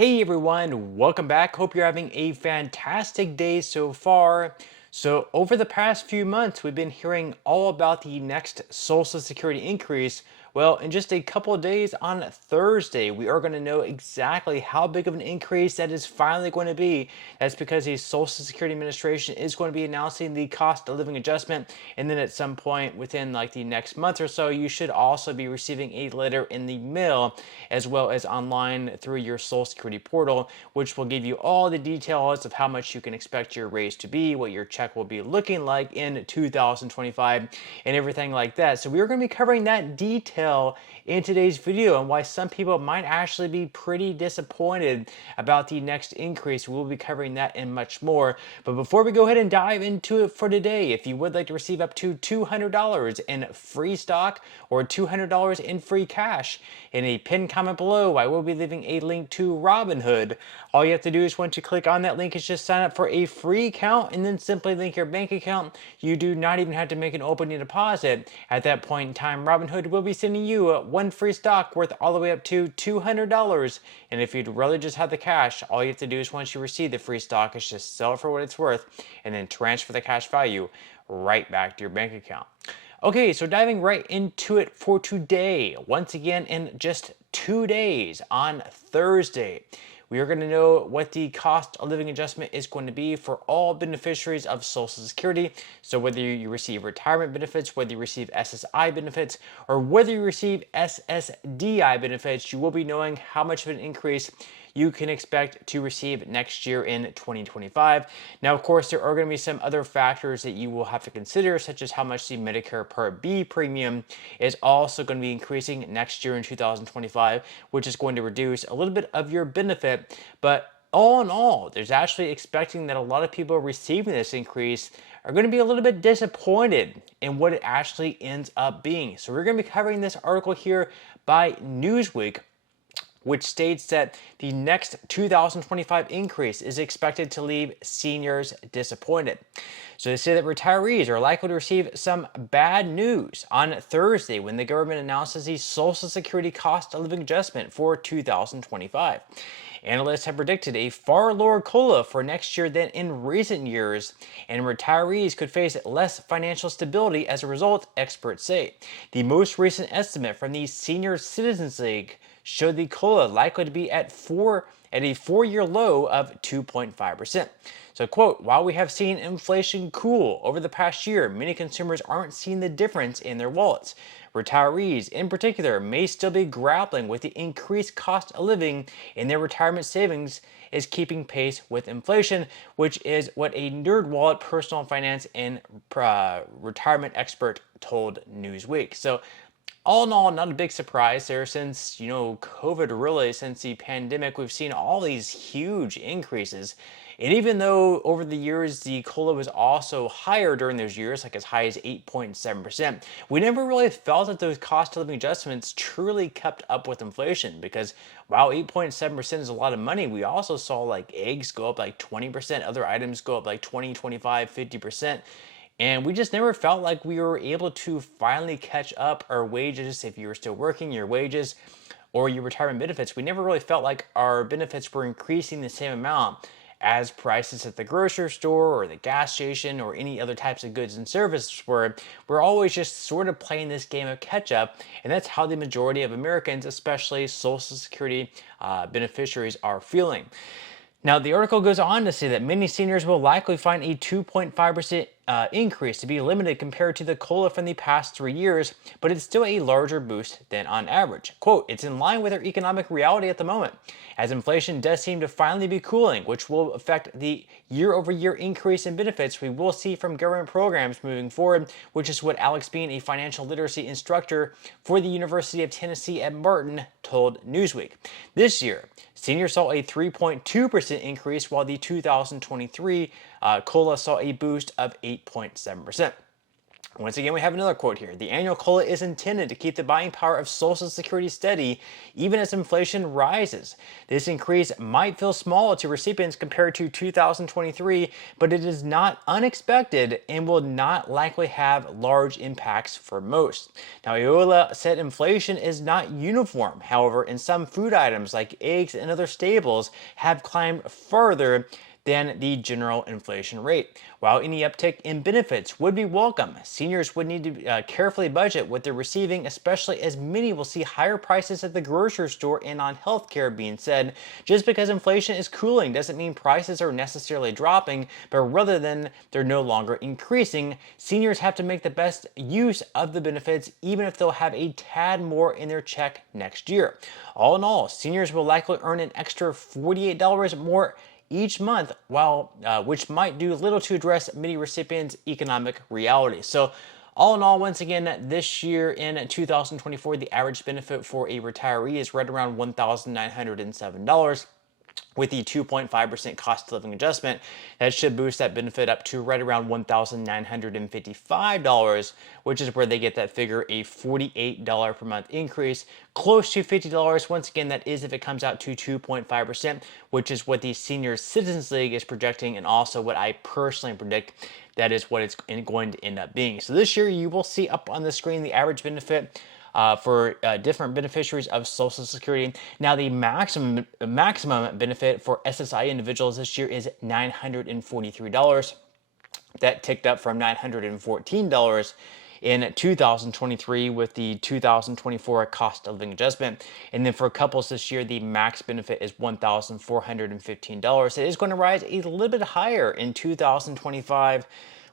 Hey everyone, welcome back. Hope you're having a fantastic day so far. So, over the past few months, we've been hearing all about the next Social Security increase. Well, in just a couple of days on Thursday, we are going to know exactly how big of an increase that is finally going to be. That's because the Social Security Administration is going to be announcing the cost of living adjustment. And then at some point within like the next month or so, you should also be receiving a letter in the mail as well as online through your Social Security portal, which will give you all the details of how much you can expect your raise to be, what your check will be looking like in 2025, and everything like that. So we're going to be covering that detail in today's video and why some people might actually be pretty disappointed about the next increase. We'll be covering that and much more. But before we go ahead and dive into it for today, if you would like to receive up to $200 in free stock or $200 in free cash, in a pinned comment below, I will be leaving a link to Robinhood. All you have to do is once you click on that link is just sign up for a free account and then simply link your bank account. You do not even have to make an opening deposit. At that point in time, Robinhood will be sending you one free stock worth all the way up to $200. And if you'd rather just have the cash, all you have to do is once you receive the free stock is just sell it for what it's worth and then transfer the cash value right back to your bank account. Okay, so diving right into it for today. Once again, in just 2 days on Thursday, we are going to know what the cost of living adjustment is going to be for all beneficiaries of Social Security. So whether you receive retirement benefits, whether you receive SSI benefits, or whether you receive SSDI benefits, you will be knowing how much of an increase you can expect to receive next year in 2025. Now, of course, there are going to be some other factors that you will have to consider, such as how much the Medicare Part B premium is also going to be increasing next year in 2025, which is going to reduce a little bit of your benefit. But all in all, there's actually expecting that a lot of people receiving this increase are going to be a little bit disappointed in what it actually ends up being. So we're going to be covering this article here by Newsweek, which states that the next 2025 increase is expected to leave seniors disappointed. So they say that retirees are likely to receive some bad news on Thursday when the government announces the Social Security cost of living adjustment for 2025. Analysts have predicted a far lower COLA for next year than in recent years, and retirees could face less financial stability as a result, experts say. The most recent estimate from the Senior Citizens League showed the COLA likely to be at a four-year low of 2.5%. So, quote, while we have seen inflation cool over the past year, many consumers aren't seeing the difference in their wallets. Retirees, in particular, may still be grappling with the increased cost of living, and their retirement savings is keeping pace with inflation, which is what a NerdWallet personal finance and retirement expert told Newsweek. So, all in all, not a big surprise there since, COVID really, since the pandemic, we've seen all these huge increases. And even though over the years the COLA was also higher during those years, like as high as 8.7%, we never really felt that those cost of living adjustments truly kept up with inflation because while 8.7% is a lot of money, we also saw like eggs go up like 20%, other items go up like 20, 25, 50%. And we just never felt like we were able to finally catch up our wages. If you were still working, your wages or your retirement benefits, we never really felt like our benefits were increasing the same amount as prices at the grocery store or the gas station or any other types of goods and services were. We're always just sort of playing this game of catch up, and that's how the majority of Americans, especially Social Security beneficiaries, are feeling. Now, the article goes on to say that many seniors will likely find a 2.5% increase to be limited compared to the COLA from the past 3 years, but it's still a larger boost than on average. Quote, it's in line with our economic reality at the moment, as inflation does seem to finally be cooling, which will affect the year-over-year increase in benefits we will see from government programs moving forward, which is what Alex Bean, a financial literacy instructor for the University of Tennessee at Martin, told Newsweek. This year, seniors saw a 3.2% increase, while the 2023 COLA saw a boost of 8.7%. Once again, we have another quote here. The annual COLA is intended to keep the buying power of Social Security steady even as inflation rises. This increase might feel small to recipients compared to 2023, but it is not unexpected and will not likely have large impacts for most. Now, Iola said inflation is not uniform. However, in some food items like eggs and other staples have climbed further than the general inflation rate. While any uptick in benefits would be welcome, seniors would need to carefully budget what they're receiving, especially as many will see higher prices at the grocery store and on healthcare. Being said, just because inflation is cooling doesn't mean prices are necessarily dropping, but rather than they're no longer increasing. Seniors have to make the best use of the benefits, even if they'll have a tad more in their check next year. All in all, seniors will likely earn an extra $48 more each month, which might do little to address many recipients' economic realities. So, all in all, once again, this year in 2024, the average benefit for a retiree is right around $1,907. With the 2.5% cost of living adjustment, that should boost that benefit up to right around $1,955, which is where they get that figure, a $48 per month increase, close to $50. Once again, that is if it comes out to 2.5%, which is what the Senior Citizens League is projecting, and also what I personally predict that is what it's going to end up being. So this year, you will see up on the screen the average benefit for different beneficiaries of Social Security. Now, the maximum benefit for SSI individuals this year is $943. That ticked up from $914 in 2023 with the 2024 cost of living adjustment. And then for couples this year, the max benefit is $1,415. It is going to rise a little bit higher in 2025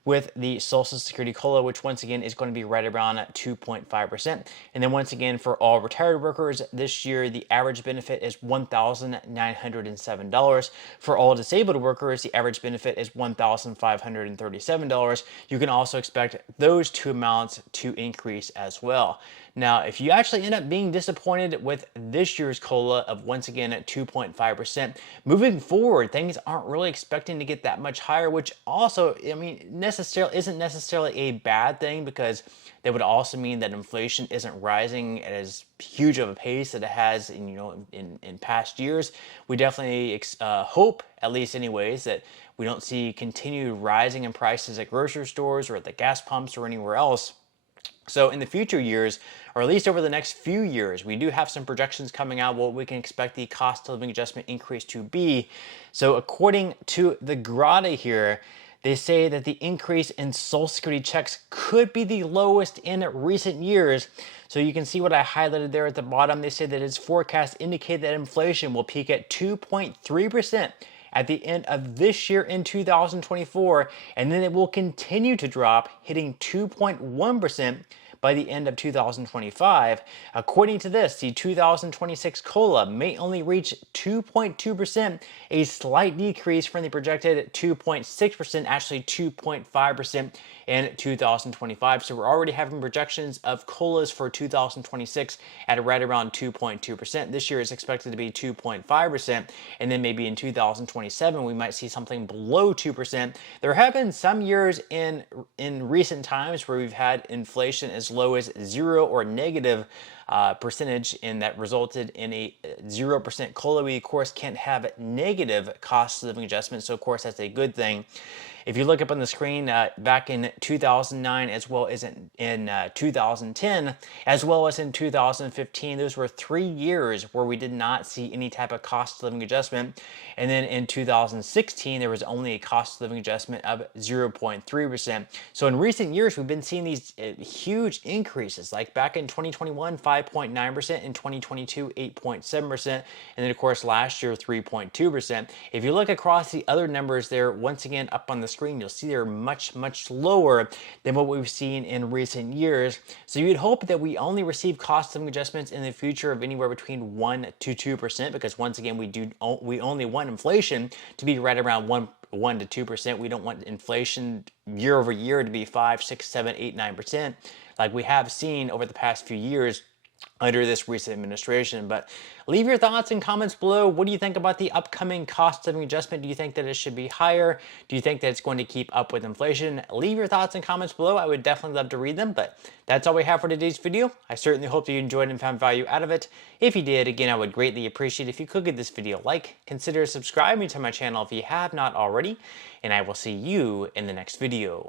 with the Social Security COLA, which once again is going to be right around 2.5%. And then once again, for all retired workers this year, the average benefit is $1,907. For all disabled workers, the average benefit is $1,537. You can also expect those two amounts to increase as well. Now, if you actually end up being disappointed with this year's COLA of once again at 2.5%, moving forward, things aren't really expecting to get that much higher, which also, isn't necessarily a bad thing, because that would also mean that inflation isn't rising at as huge of a pace that it has in past years. We definitely hope, at least anyways, that we don't see continued rising in prices at grocery stores or at the gas pumps or anywhere else. So in the future years, or at least over the next few years, we do have some projections coming out what we can expect the cost of living adjustment increase to be. So according to the Grada here, they say that the increase in Social Security checks could be the lowest in recent years. So you can see what I highlighted there at the bottom. They say that its forecasts indicate that inflation will peak at 2.3% at the end of this year in 2024, and then it will continue to drop, hitting 2.1% by the end of 2025. According to this, the 2026 COLA may only reach 2.2%, a slight decrease from the projected 2.6%, actually 2.5% in 2025. So we're already having projections of COLAs for 2026 at right around 2.2%. This year is expected to be 2.5%, and then maybe in 2027 we might see something below 2%. There have been some years in recent times where we've had inflation as low as 0 or negative percentage, and that resulted in a 0% COLA. We of course can't have negative cost of living adjustments, so of course that's a good thing. If you look up on the screen, back in 2009, as well as in 2010, as well as in 2015, those were 3 years where we did not see any type of cost of living adjustment. And then in 2016, there was only a cost of living adjustment of 0.3%. So in recent years, we've been seeing these huge increases, like back in 2021, 5.9%, in 2022, 8.7%, and then of course last year, 3.2%. If you look across the other numbers there, once again up on the screen, you'll see they're much, much lower than what we've seen in recent years. So you'd hope that we only receive cost of living adjustments in the future of anywhere between 1 to 2%, because once again, we only want inflation to be right around 1 to 2%. We don't want inflation year over year to be 5, 6, 7, 8, 9%, like we have seen over the past few years. under this recent administration. But leave your thoughts and comments below. What do you think about the upcoming cost of living adjustment? Do you think that it should be higher? Do you think that it's going to keep up with inflation? Leave your thoughts and comments below. I would definitely love to read them. But that's all we have for today's video. I certainly hope that you enjoyed and found value out of it. If you did, again, I would greatly appreciate if you could give this video a like. Consider subscribing to my channel if you have not already. And I will see you in the next video.